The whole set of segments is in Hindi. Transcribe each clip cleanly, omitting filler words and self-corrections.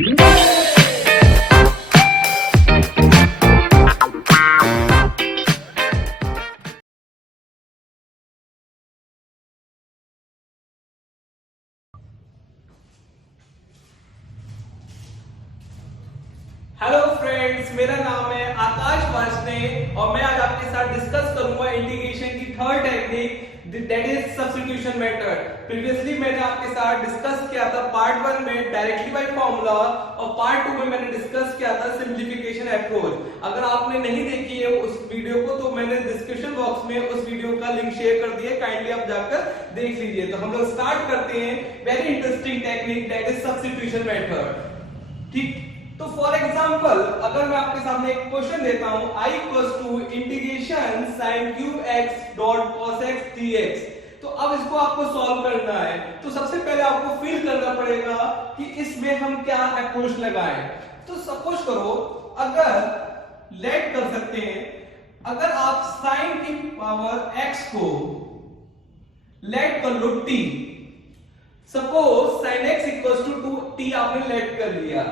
हेलो फ्रेंड्स, मेरा नाम है आकाश वाजने और मैं आज आपके साथ डिस्कस करूंगा इंटीग्रेशन की third technique that is substitution method. Previously मैंने आपके साथ डिस्कस किया था पार्ट 1 में डायरेक्टली बाय फॉर्मूला और पार्ट 2 में मैंने डिस्कस किया था सिंपलीफिकेशन अप्रोच। अगर आपने नहीं देखी है उस वीडियो को तो मैंने डिस्क्रिप्शन बॉक्स में उस वीडियो का लिंक शेयर कर दिया, काइंडली आप जाकर देख लीजिए। तो हम लोग स्टार्ट करते हैं very interesting technique that is substitution method. ठीक, तो फॉर एग्जांपल अगर मैं आपके सामने एक क्वेश्चन देता हूं I equals to integration sin cube x dot cos x dx, तो अब इसको आपको सॉल्व करना है। तो सबसे पहले आपको फील करना पड़ेगा कि इसमें हम क्या अप्रोच लगाएं। तो सपोज करो, अगर लेट कर सकते हैं, अगर आप sin की पावर x को लेट कर लो t, suppose sin x equals to t आपने लेट कर लिया।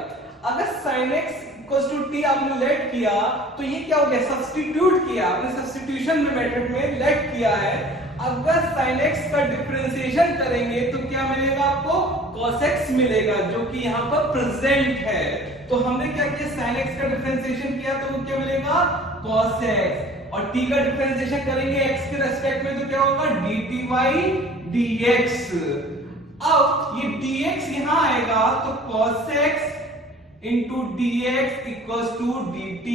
अगर sin x equals to t आपने लेट किया तो ये क्या हो गया, सब्स्टिट्यूट किया आपने, सब्स्टिट्यूशन मेथड में लेट किया है। अगर sin x का डिफरेंशिएशन करेंगे तो क्या मिलेगा आपको, cos x मिलेगा, जो कि यहाँ पर प्रेजेंट है। तो हमने क्या किया, sin x का डिफरेंशिएशन किया तो क्या मिलेगा, cos x, और t का डिफरेंशिएशन करेंगे x के रेस्पेक्ट में तो क्या होगा, dt by dx। अब ये dx यहां आएगा तो cos x into dx equals to dt।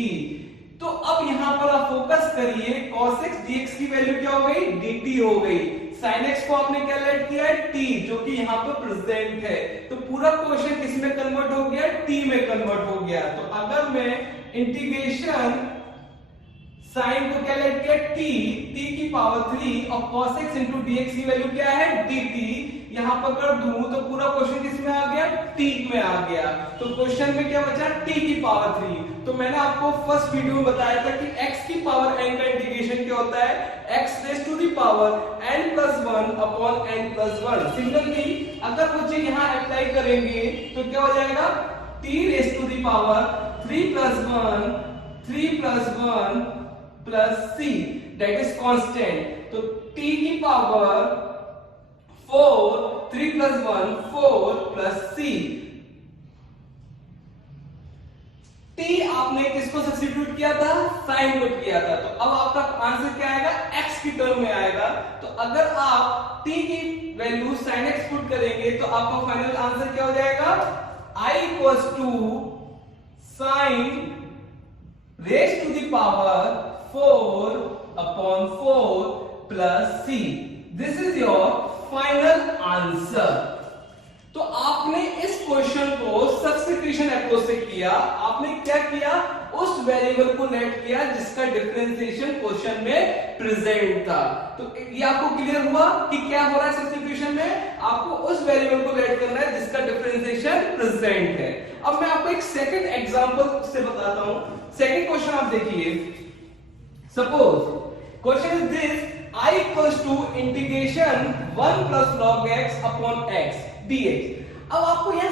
तो अब यहां पर आप फोकस करिए, cos x dx की वैल्यू क्या हो गई, dt हो गई। sin x को आपने क्या लेट किया है, t, जो कि यहां पर प्रेजेंट है। तो पूरा क्वेश्चन किस में कन्वर्ट हो गया, t में कन्वर्ट हो गया। तो अगर मैं इंटीग्रेशन sin को क्या लेट किया, t की पावर 3 और cos x इंटू dx की वैल्यू क्या है, dt, यहां पर कर दूं तो पूरा क्वेश्चन किस में आ गया, t में आ गया। तो क्वेश्चन में क्या बचा, t की पावर 3। तो मैंने आपको फर्स्ट वीडियो में बताया था कि x की पावर n का इंटीग्रेशन क्या होता है, x raise to the power n plus 1 upon n plus 1। Similarly अगर मुझे यहां अप्लाई करेंगे तो क्या हो जाएगा, t raise to the power 3 plus 1 plus c that is constant. तो t की power 4, 3 plus 1 4 plus c। t आपने किसको सब्स्टिट्यूट किया था, sin को किया था। तो अब आपका आंसर क्या आएगा, x की टर्म में आएगा। तो अगर आप t की वैल्यू sin x पुट करेंगे तो आपका फाइनल आंसर क्या हो जाएगा, I equals to sin raise to the power 4 upon 4 plus c। This is your final answer. तो आपने इस क्वेश्चन को सब्स्टिट्यूशन अप्रोच से किया। आपने क्या किया, उस वेरिएबल को लेट किया जिसका डिफरेंशिएशन क्वेश्चन में प्रेजेंट था। तो ये आपको क्लियर हुआ कि क्या हो रहा है सब्स्टिट्यूशन में, आपको उस वेरिएबल को लेट करना है जिसका डिफरेंशिएशन प्रेजेंट है। अब मैं आपको एक सेकंड एग्जांपल से बताता हूं। सेकंड क्वेश्चन आप देखिए, suppose question is this, I equals to integration 1 plus log x upon x dx। अब आपको यह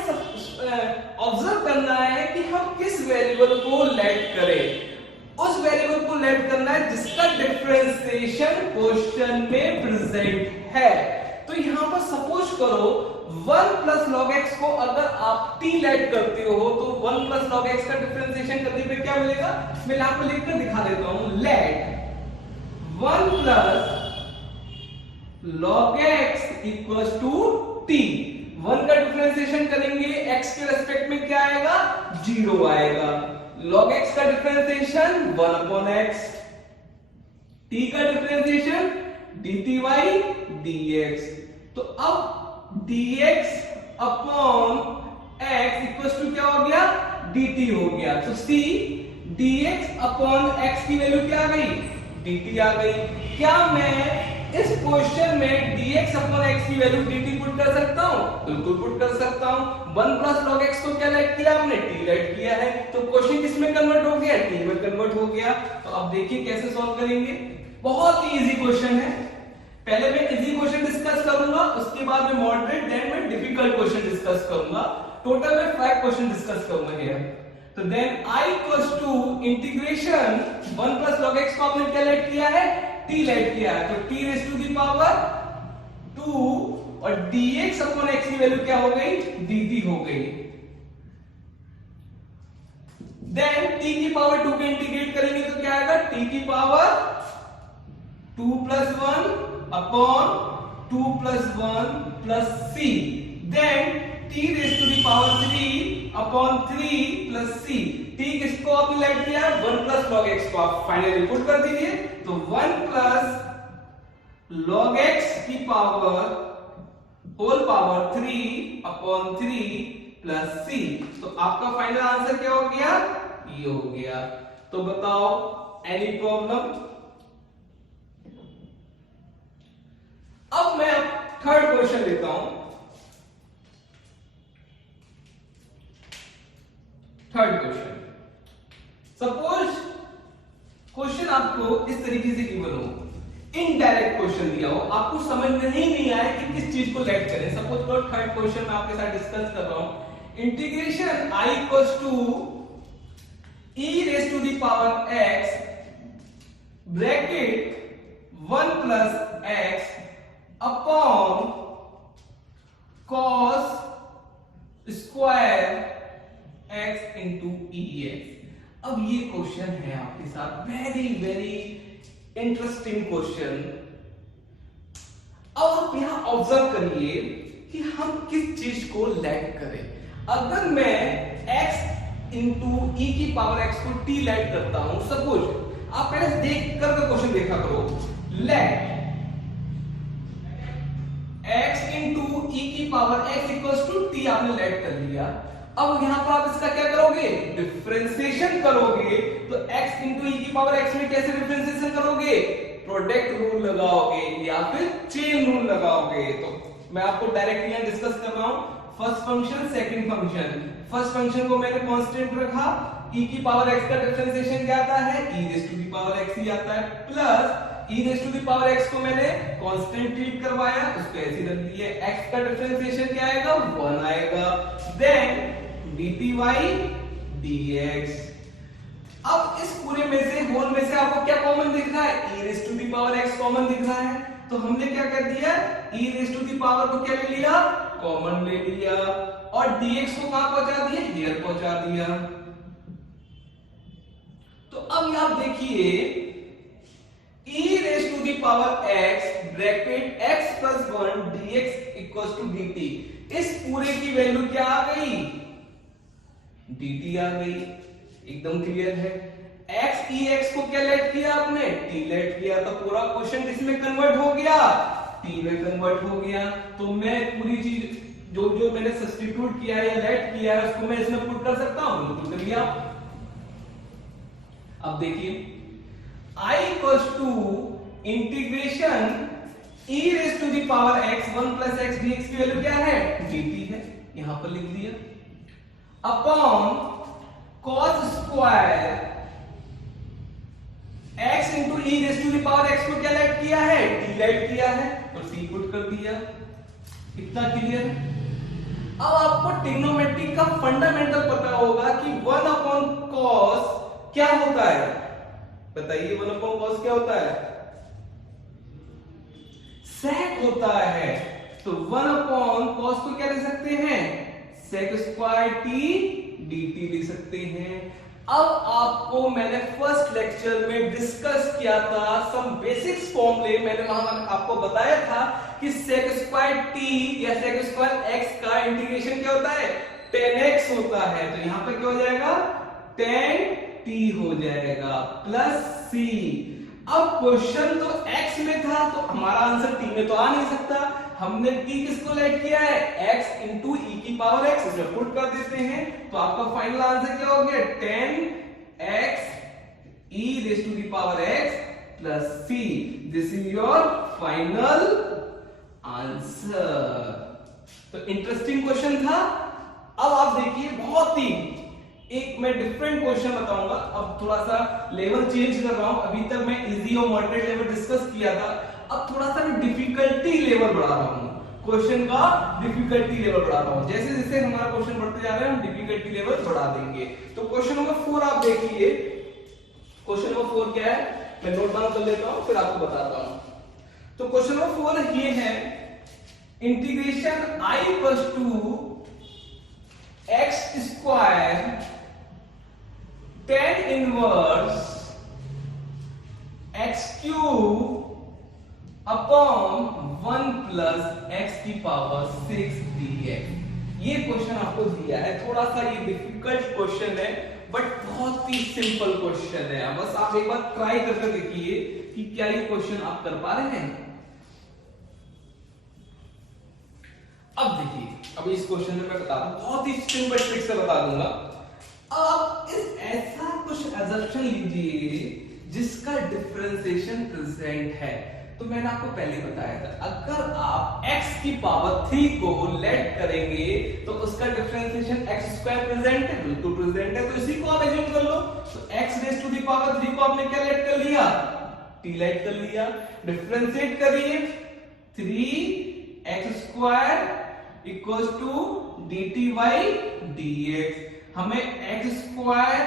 ऑब्जर्व करना है कि हम किस वेरिएबल को लेट करें। उस वेरिएबल को लेट करना है जिसका डिफरेंशिएशन क्वेश्चन में प्रेजेंट है। तो यहां पर सपोज करो 1 प्लस log x को अगर आप t लेट करते हो तो 1 प्लस log x का डिफरेंशिएशन करने पे क्या मिलेगा, मैं आपको लिखकर दिखा देता हूं। Let 1 plus log x equals to t। 1 का डिफरेंशिएशन करेंगे x के रेस्पेक्ट में क्या आएगा, 0 आएगा। log x का डिफरेंशिएशन 1 अपॉन x, t का डिफरेंशिएशन dt by dx। तो अब dx upon x equals to क्या हो गया, dt हो गया। तो c dx अपॉन x की वैल्यू क्या आ गई, dt आ गई। क्या मैं इस क्वेश्चन में dx अपॉन x की वैल्यू dt पुट कर सकता हूं, बिल्कुल पुट कर सकता हूं। 1 प्लस log x को क्या लेट किया हमने, t लेट किया है। तो क्वेश्चन किस में कन्वर्ट हो गया, t में कन्वर्ट हो गया। तो अब देखिए कैसे सॉल्व करेंगे, बहुत ही इजी क्वेश्चन है। पहले मैं इजी क्वेश्चन डिस्कस करूंगा, उसके बाद मैं मॉडरेट, देन मैं डिफिकल्ट क्वेश्चन डिस्कस करूंगा। टोटल में 5 क्वेश्चन डिस्कस करूंगा हियर। तो then I equals to integration 1 plus log x को आपने क्या लेट किया है, t लेट किया है, तो t raise to the power 2 और dx अपॉन x की वैल्यू क्या हो गई, dt हो गई। देन t की पावर 2 को इंटीग्रेट करेंगे तो क्या आएगा, t की power 2 plus 1 upon 2 plus 1 plus c, then t raise to the power 3 upon 3 plus c। t किसको आपने लेट किया, 1 प्लस log x को आप फाइनली पुट कर दीजिए, तो 1 प्लस log x की power whole power 3 upon 3 plus c। तो आपका फाइनल आंसर क्या हो गया, ये हो गया। तो बताओ एनी प्रॉब्लम। अब मैं थर्ड क्वेश्चन लेता हूं। थर्ड क्वेश्चन, सपोज क्वेश्चन आपको इस तरीके से गिवन हो, इनडायरेक्ट क्वेश्चन दिया हो, आपको समझ में ही नहीं आया कि किस चीज को लेट करें। सपोज तो थर्ड क्वेश्चन मैं आपके साथ डिस्कस कर रहा हूं, integration I equals to e raise to the power x bracket 1 plus x upon cos square x into ex। अब ये क्वेश्चन है आपके साथ वेरी वेरी इंटरेस्टिंग क्वेश्चन। अब आप यहां ऑब्जर्व करिए कि हम किस चीज को लेट करें। अगर मैं x इंटू e की पावर x को t लेट करता हूं, सपोज आप पहले देख कर क्वेश्चन देखा करो, लेट x इंटू e की power x equals to t आपने लेट कर लिया। अब यहां पर आप इसका क्या करोगे, डिफरेंशिएशन करोगे, तो x इंटू e की पावर x में कैसे डिफरेंशिएशन करोगे, प्रोडक्ट रूल लगाओगे या फिर चेन रूल लगाओगे। तो मैं आपको डायरेक्टली यहां डिस्कस कर रहा हूं, first function second function. First function को मैंने कांस्टेंट रखा, e की पावर x का डिफरेंशिएशन क्या आता है, e raise to the power x ही आता है, plus e raise to the power x को मैंने कांस्टेंट ट्रीट करवाया, उसको ऐसे ही रख दिया, x का डिफरेंशिएशन क्या आएगा, 1 आएगा, देन dt by dx। अब इस पूरे में से होल में से आपको क्या कॉमन दिख रहा है, e raise to the power x common दिख रहा है, तो हमने क्या कर दिया, e raise to the power को क्या ले लिया, कॉमन ले लिया, और dx को कहां पहुंचा दिया, हियर पहुंचा दिया। तो अब आप देखिए e raise to the power x bracket x plus 1 dx equals to dt, इस पूरे की वैल्यू क्या आ गई, dt आ गई, एकदम क्लियर है। x ex को क्या लेट किया आपने, t लेट किया, तो पूरा क्वेश्चन किसमें कन्वर्ट हो गया, t में कन्वर्ट हो गया। तो मैं पूरी चीज जो जो मैंने सब्स्टिट्यूट किया है या लेट किया है उसको मैं इसमें पुट कर सकता हूं, बिल्कुल कर लिया। अब देखिए I equals to integration e raise to the power x 1 plus x dx की वैल्यू क्या है, dt है, यहां पर लिख दिया, upon cos square x into e raise to the power x को क्या लेट किया है, t लेट किया है, और c पुट कर दिया। इतना क्लियर। अब आपको ट्रिग्नोमेट्री का फंडामेंटल पता होगा कि 1 अपॉन cos क्या होता है, बताइए 1 अपॉन cos क्या होता है, sec होता है। तो 1 अपॉन cos को क्या ले सकते हैं, sec स्क्वायर t dt ले सकते हैं। अब आपको मैंने फर्स्ट लेक्चर में डिस्कस किया था सम बेसिक्स फॉर्मूले, मैंने वहां आपको बताया था कि sec स्क्वायर t या sec स्क्वायर x का इंटीग्रेशन क्या होता है, tan x होता है। तो यहां पे क्या हो जाएगा, tan t हो जाएगा प्लस c। अब क्वेश्चन तो x में था तो हमारा आंसर t में तो आ नहीं सकता, हमने t किसको लेट किया है, x इंटू e की पावर x, इसमें पुट कर देते हैं, तो आपका फाइनल आंसर क्या हो गया, tan x e raise to the power x plus c। This is your final answer. तो इंटरेस्टिंग क्वेश्चन था। अब आप देखिए बहुत ही एक मैं डिफरेंट क्वेश्चन बताऊंगा, अब थोड़ा सा लेवल चेंज कर रहा हूं। अभी तक मैं इजी और मॉडरेट लेवल डिस्कस किया था, अब थोड़ा सा मैं डिफिकल्टी लेवल बढ़ा रहा हूं। क्वेश्चन का डिफिकल्टी लेवल बढ़ा रहा हूं। जैसे जैसे हमारा क्वेश्चन बढ़ते जा रहे हैं हम डिफिकल्टी लेवल बढ़ा देंगे। तो क्वेश्चन नंबर 4 आप देखिए। क्वेश्चन नंबर 4 क्या है, मैं नोट डाउन कर लेता हूं फिर आपको बताता हूं। तो क्वेश्चन नंबर 4 ये है, integration i equals to x square tan inverse x cube upon 1 plus x की पावर 6 dx। ये क्वेश्चन आपको दिया है, थोड़ा सा ये डिफिकल्ट क्वेश्चन है बट बहुत ही सिंपल क्वेश्चन है। बस आप एक बार ट्राई करके देखिए कि क्या ये क्वेश्चन आप कर पा रहे हैं। अब देखिए, अब इस क्वेश्चन में मैं बता दूं, बहुत ही सिंपल ट्रिक से बता दूंगा। अब इस ऐसा कुछ असम्पशन लीजिए जिसका डिफरेंशिएशन प्रेजेंट है। तो मैंने आपको पहले बताया था, अगर आप x की पावर 3 को लेट करेंगे तो उसका डिफरेंशिएशन x स्क्वायर प्रेजेंट है, बिल्कुल प्रेजेंट है, तो इसी को आप एज्यूम कर लो। तो x raise to the power 3 को आपने क्या लेट कर लिया, t लेट कर लिया। डिफरेंशिएट करिए, 3x square equals to dt by dx। हमें x स्क्वायर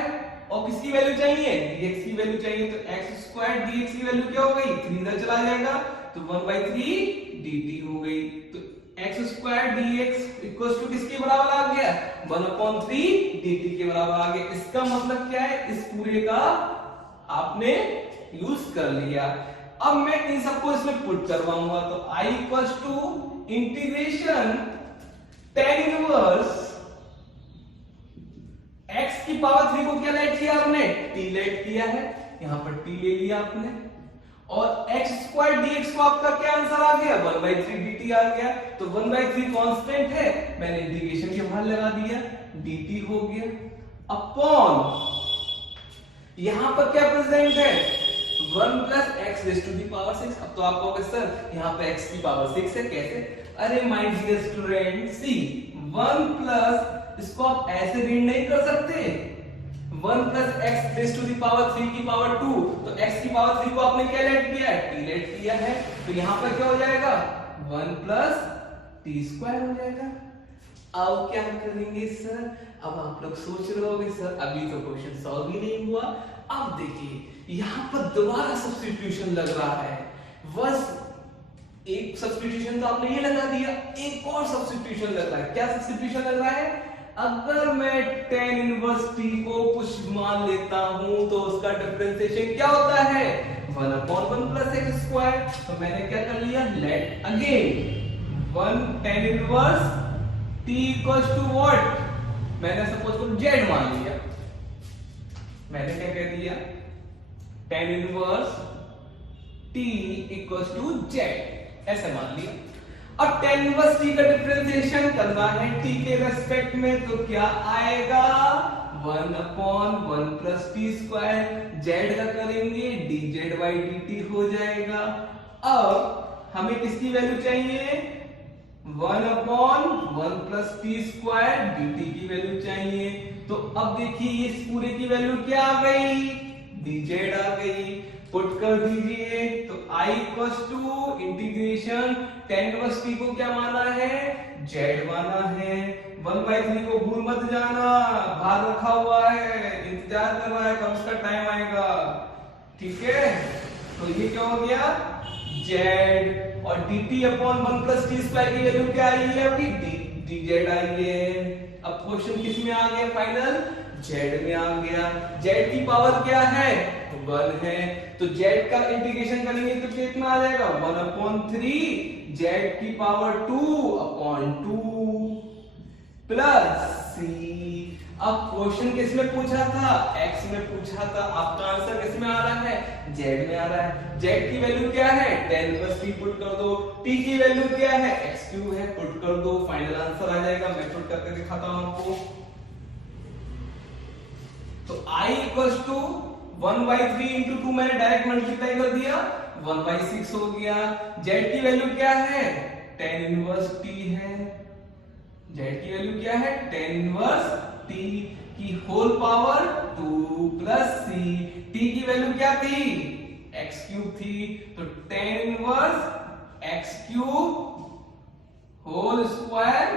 और किसकी वैल्यू चाहिए, dx की वैल्यू चाहिए। तो x स्क्वायर dx की वैल्यू क्या हो गई, 3 इधर चला जाएगा तो 1/3 dt हो गई। तो x square dx equals to किसके बराबर आ गया, 1/3 dt के बराबर आ गया। इसका मतलब क्या है, इस पूरे का आपने यूज कर लिया। अब मैं इन सबको इसमें पुट करवाऊंगा। तो i equals to integration tan inverse x की पावर 3 को क्या लेट किया आपने, t लेट किया है, यहां पर t ले लिया आपने। और x स्क्वायर dx को आपका क्या आंसर आ गया, 1/3 dt आ गया। तो 1/3 कांस्टेंट है, मैंने इंटीग्रेशन के बाहर लगा दिया, dt हो गया अपॉन यहां पर क्या प्रेजेंट है, 1 plus x raise to the power 6। अब तो आप कहोगे सर यहां पे x की पावर 6 है, कैसे? अरे my dear student, see 1 plus, इसको आप ऐसे रीड नहीं कर सकते, 1 plus x raise to the power 3 की पावर 2। तो x की पावर 3 को आपने क्या लेट किया है, t लेट किया है। तो यहां पर क्या हो जाएगा, 1 प्लस t स्क्वायर हो जाएगा। अब क्या करेंगे सर, अब आप लोग सोच रहे होंगे सर अभी तो क्वेश्चन सॉल्व ही नहीं हुआ। अब देखिए यहां पर दोबारा सब्स्टिट्यूशन लग रहा है, बस एक सब्स्टिट्यूशन तो आपने ये लगा दिया, एक और सब्स्टिट्यूशन लग रहा है। क्या सब्स्टिट्यूशन लग रहा है, अगर मैं tan इनवर्स t को कुछ मान लेता हूं तो उसका डिफरेंशिएशन क्या होता है, 1/1 प्लस x स्क्वायर। तो मैंने क्या कर लिया, let again 1 tan inverse t equals to what, मैंने सपोज को z मान लिया। मैंने क्या कह दिया, tan inverse t equals to z ऐसे मान लिया। अब tan इनवर्स t का डिफरेंशिएशन करना है t के रेस्पेक्ट में, तो क्या आएगा, 1/1 प्लस t स्क्वायर, z का करेंगे dz बाई dt हो जाएगा। अब हमें किसकी वैल्यू चाहिए, 1/1 प्लस t स्क्वायर dt की वैल्यू चाहिए। तो अब देखिए इस पूरे की वैल्यू क्या आ गई, dz आ गई, पुट कर दीजिए। तो i equals to integration tan inverse t को क्या माना है, z माना है। 1/3 को भूल मत जाना, बाहर रखा हुआ है, इंतजार कर रहा है कब उसका टाइम आएगा, ठीक है। तो ये क्या हो गया, z और dt upon 1 plus t square की वैल्यू क्या आई है, अभी dz आई है। अब क्वेश्चन किस में आ गया, फाइनल z में आ गया। z की पावर क्या है, 1 है, तो z का इंटीग्रेशन करेंगे तो कितना आ जाएगा, 1/3 z की पावर 2/2 प्लस c। अब क्वेश्चन किस में पूछा था, x में पूछा था, आपका आंसर किस में आ रहा है, z में आ रहा है। z की वैल्यू क्या है, tan इनवर्स t पुट कर दो, t की वैल्यू क्या है, x क्यूब है, पुट कर दो, फाइनल आंसर आ जाएगा। मैं पुट करके दिखाता हूं आपको। तो i इक्वल्स टू 1/3 इंटू 2 मैंने डायरेक्ट मल्टीप्लाई कर दिया, 1/6 हो गया। z की वैल्यू क्या है, tan इनवर्स t है, z की वैल्यू क्या है, tan इनवर्स t की whole power 2 plus c। t की वैल्यू क्या थी, x क्यूब थी, तो tan inverse x cube whole square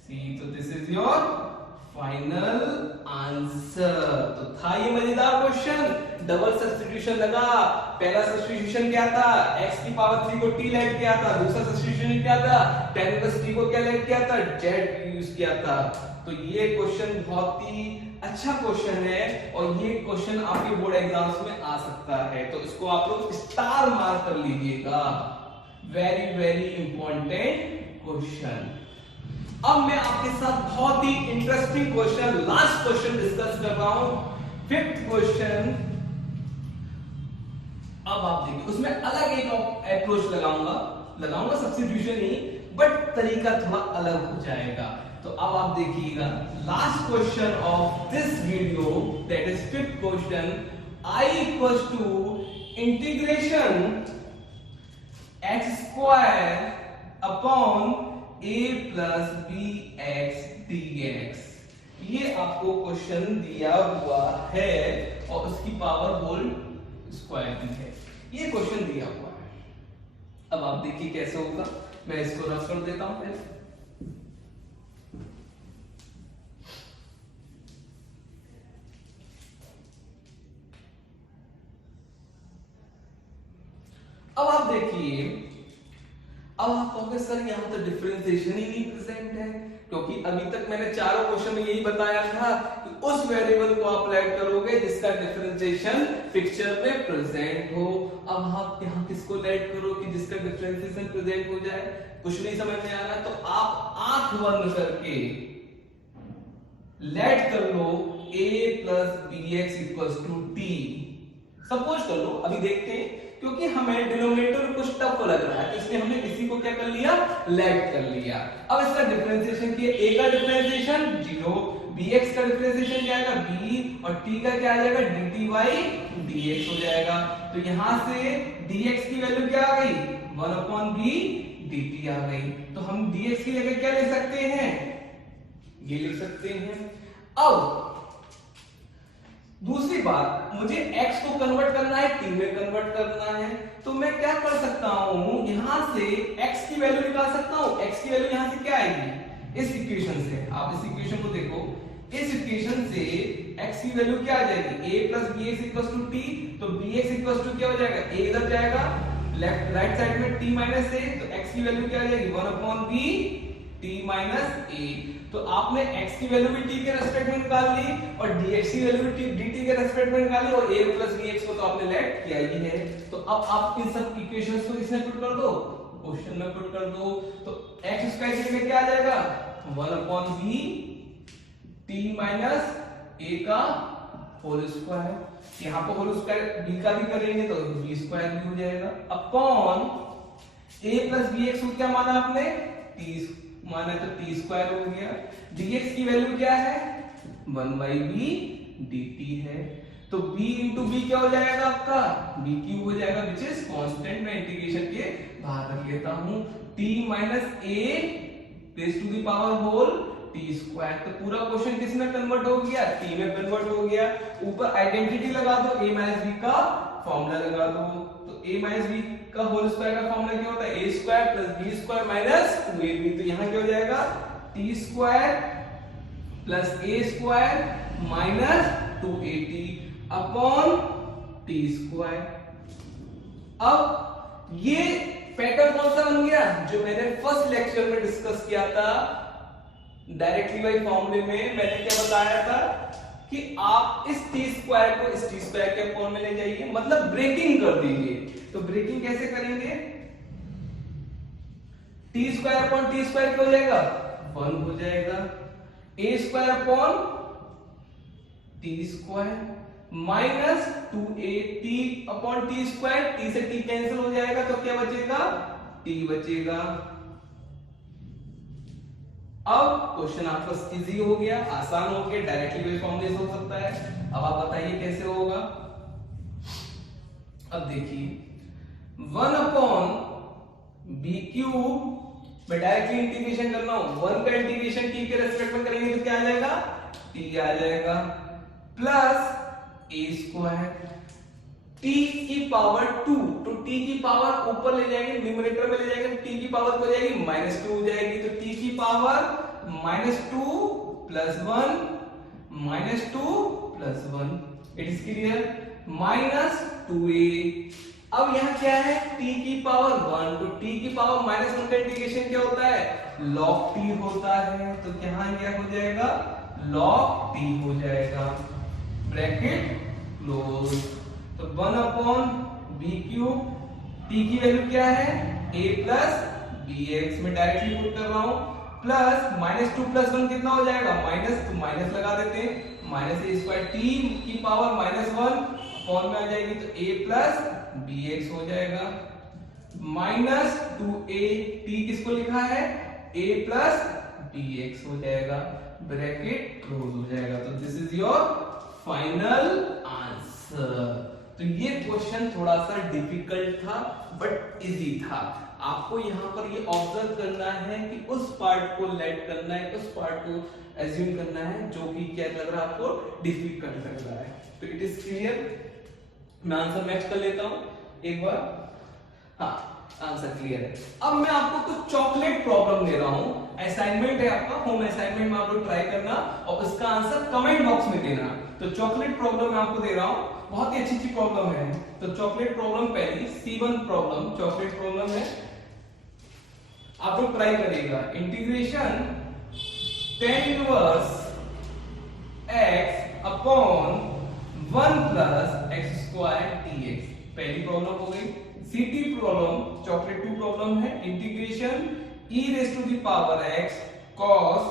C. तो this is your final answer. तो था ये मजेदार क्वेश्चन। डबल सब्स्टिट्यूशन लगा। पहला सब्स्टिट्यूशन क्या था, x की पावर 3 को t लेट किया था। दूसरा सब्स्टिट्यूशन क्या था, 10 प्लस t को क्या लेट किया था, z यूज किया था। तो ये क्वेश्चन बहुत ही अच्छा क्वेश्चन है और ये क्वेश्चन आपके बोर्ड एग्जाम्स में आ सकता है। तो इसको आप लोग स्टार मार्क कर लीजिएगा। Very very important question. अब मैं आपके साथ बहुत ही interesting question, last question discuss कर रहा हूं, फिफ्थ क्वेश्चन। अब आप देखिए, उसमें अलग एक अप्रोच लगाऊंगा सब्स्टिट्यूशन ही, बट तरीका थोड़ा अलग हो जाएगा। तो अब आप देखिएगा, last question of this video, that is fifth question. I equals to integration x square upon a plus b x dx। ये आपको क्वेश्चन दिया हुआ है और उसकी पावर होल स्क्वायर भी है। ये क्वेश्चन दिया हुआ है। अब आप देखिए कैसे होगा। मैं इसको रफ कर देता हूं पहले। अब आप देखिए, अब आप कहोगे सर यहां तो डिफरेंशिएशन ही नहीं प्रेजेंट है, क्योंकि अभी तक मैंने चारों क्वेश्चन में यही बताया था कि उस वेरिएबल को आप ऐड करोगे जिसका डिफरेंशिएशन पिक्चर में प्रेजेंट हो। अब आप यहां किसको ऐड करो कि जिसका डिफरेंशिएशन प्रेजेंट हो जाए, कुछ नहीं समझ में आ रहा, तो आप आंख बंद करके लेट कर लो a plus b x equals to t. Suppose कर लो, अभी देखते हैं, क्योंकि हमें डिनोमिनेटर कुछ टफ लग रहा है, इसलिए हमने इसी को क्या कर लिया, लेट कर लिया। अब इसका डिफरेंशिएशन किया, a का डिफरेंशिएशन 0, bx का डिफरेंशिएशन क्या आएगा b, और t का क्या आ जाएगा dt बाई dx हो जाएगा। तो यहां से dx की वैल्यू क्या आ गई, 1 अपॉन b dt आ गई। तो हम dx की जगह क्या ले सकते हैं, ये लिख सकते हैं। अब दूसरी बात, मुझे x को कन्वर्ट करना है, t में कन्वर्ट करना है, तो मैं क्या कर सकता हूं, यहां से x की वैल्यू निकाल सकता हूं। x की वैल्यू यहां से क्या आएगी, इस इक्वेशन से। आप इस इक्वेशन को देखो, इस इक्वेशन से x की वैल्यू क्या आ जाएगी, a plus b x equals to t. तो बी एक्स इक्वल्स टू क्या हो जाएगा, a इधर जाएगा, लेफ्ट राइट साइड में t माइनस a, तो x की वैल्यू क्या आ जाएगी, 1 upon b t minus a। तो आपने x की वैल्यू भी t के रेस्पेक्ट में निकाल ली और dx की वैल्यू भी dt के रेस्पेक्ट में निकाली, और a प्लस bx को तो आपने लेट किया ही है। तो अब आप इन सब इक्वेशंस को इसमें पुट कर दो, क्वेश्चन में पुट कर दो। तो x स्क्वायर की जगह क्या आ जाएगा, 1 upon b t minus a का होल स्क्वायर। यहां पर होल स्क्वायर b का भी करेंगे तो b स्क्वायर भी हो जाएगा, अपॉन a प्लस bx को क्या माना आपने, t माना, तो t स्क्वायर हो गया। dx की वैल्यू क्या है, 1 बाई b dt है। तो b इंटू b क्या हो जाएगा आपका, b क्यूब हो जाएगा, विच इज कांस्टेंट। मैं इंटीग्रेशन के बाहर रख लेता हूं, t minus a raise to the power whole t square. तो पूरा क्वेश्चन किस में कन्वर्ट हो गया, t में कन्वर्ट हो गया। ऊपर आइडेंटिटी लगा दो, a माइनस b का फॉर्मूला लगा दो। तो a माइनस b का होल स्क्वायर का फॉर्मूला क्या होता है, a square plus b square minus 2ab। तो यहां क्या हो जाएगा, t square plus a square minus 2at upon t square. अब ये पैटर्न कौन सा बन गया, जो मैंने फर्स्ट लेक्चर में डिस्कस किया था डायरेक्टली बाई फॉर्मूले में। मैंने क्या बताया था कि आप इस t स्क्वायर को इस t स्क्वायर के फॉर्म में ले जाइए, मतलब ब्रेकिंग कर दीजिए। तो ब्रेकिंग कैसे करेंगे, t square upon t square क्या हो जाएगा, 1 हो जाएगा। a square upon t square minus 2at upon t square, t से t कैंसिल हो जाएगा, तो क्या बचेगा, t बचेगा। अब क्वेश्चन आपका इजी हो गया, आसान हो गया, डायरेक्टली बाई फॉर्मूले से हो सकता है। अब आप बताइए कैसे होगा। अब देखिए 1 अपॉन बी क्यूब में डायरेक्टली इंटीग्रेशन करना हो, 1 का इंटीग्रेशन t के रेस्पेक्ट में करेंगे तो क्या आ जाएगा, t आ जाएगा, प्लस a स्क्वायर t की पावर 2, तो t की पावर ऊपर ले जाएंगे, न्यूमरेटर में ले जाएंगे, t की पावर हो जाएगी -2 हो जाएगी, तो t की power -2 + 1 -2 + 1, it is clear, -2a। अब यहाँ क्या है, t की पावर 1, तो t की पावर -1 का इंटीग्रेशन क्या होता है, log t होता है, तो यहाँ क्या हो जाएगा, log t हो जाएगा, ब्रैकेट क्लोज। तो 1/b³, t की वैल्यू क्या है, a + bx, में डायरेक्टली पुट कर रहा हूं, प्लस -2 + 1 कितना हो जाएगा, माइनस, तो माइनस लगा देते हैं, -a² t की पावर -1 फॉर्म में आ जाएगी, तो a + bx हो जाएगा, -2a, t किसको लिखा है, a + bx हो जाएगा, ब्रैकेट क्लोज हो जाएगा। तो this is your final answer. तो ये क्वेश्चन थोड़ा सा डिफिकल्ट था बट इजी था। आपको यहाँ पर ये ऑब्जर्व करना है कि उस पार्ट को लेट करना है, उस पार्ट को एज्यूम करना है जो कि क्या लग रहा है आपको, डिफिकल्ट लग रहा है। तो इट इज क्लियर। मैं आंसर मैच कर लेता हूं एक बार। हाँ, आंसर क्लियर है। अब मैं आपको कुछ चॉकलेट प्रॉब्लम दे रहा हूं, असाइनमेंट है आपका, होम असाइनमेंट में आप लोग ट्राई करना और उसका आंसर कमेंट बॉक्स में देना। तो चॉकलेट प्रॉब्लम मैं आपको दे रहा हूं, बहुत ही अच्छी प्रॉब्लम है। तो चॉकलेट प्रॉब्लम पहली C1 प्रॉब्लम चॉकलेट प्रॉब्लम है, आप लोग ट्राई करिएगा। Integration tan inverse x upon 1 + x² dx, पहली प्रॉब्लम हो गई। CT प्रॉब्लम चॉकलेट 2 प्रॉब्लम है, integration e⁻x cos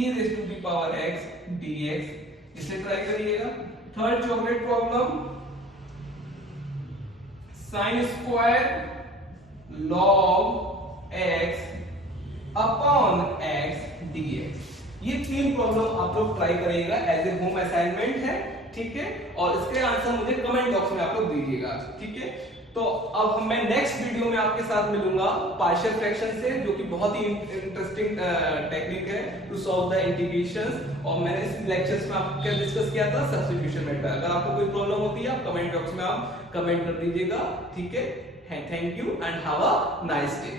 e⁻x dx, इसे ट्राई करिएगा। Third chocolate problem sin² log x upon x dx। ये 3 प्रॉब्लम आप लोग ट्राई करिएगा, एज ए होम असाइनमेंट है, ठीक है। और इसके आंसर मुझे कमेंट बॉक्स में आप लोग दीजिएगा, ठीक है। तो अब मैं नेक्स्ट वीडियो में आपके साथ मिलूंगा पार्शियल फ्रैक्शन से, जो कि बहुत ही इंटरेस्टिंग टेक्निक है टू सॉल्व द इंटीग्रेशंस। और मैंने इस लेक्चर्स में आपको क्या डिस्कस किया था, सब्स्टिट्यूशन मेथड। अगर आपको कोई प्रॉब्लम होती है आप कमेंट बॉक्स में आप कमेंट कर दीजिएगा, ठीक है। Thank you and have a nice day.